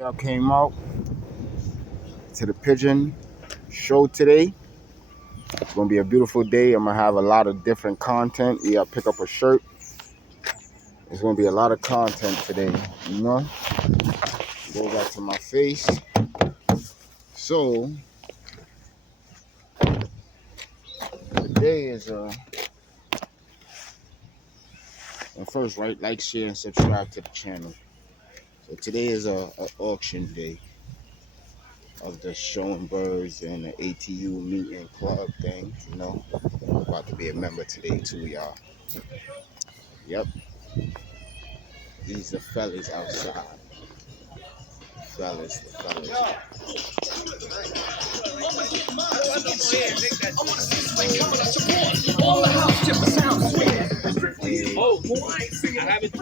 I came out to the pigeon show today. It's gonna be a beautiful day. I'm gonna have a lot of different content. Yeah, pick up a shirt. It's gonna be a lot of content today, you know. Go back to my face. So today is and first, right, like, share, and subscribe to the channel. So today is a auction day of the showing birds and the ATU meeting club thing. You know, I'm about to be a member today too, y'all. Yep, these are fellas outside. Fellas, the fellas. All the house just sounds sweet. Oh, boy, I haven't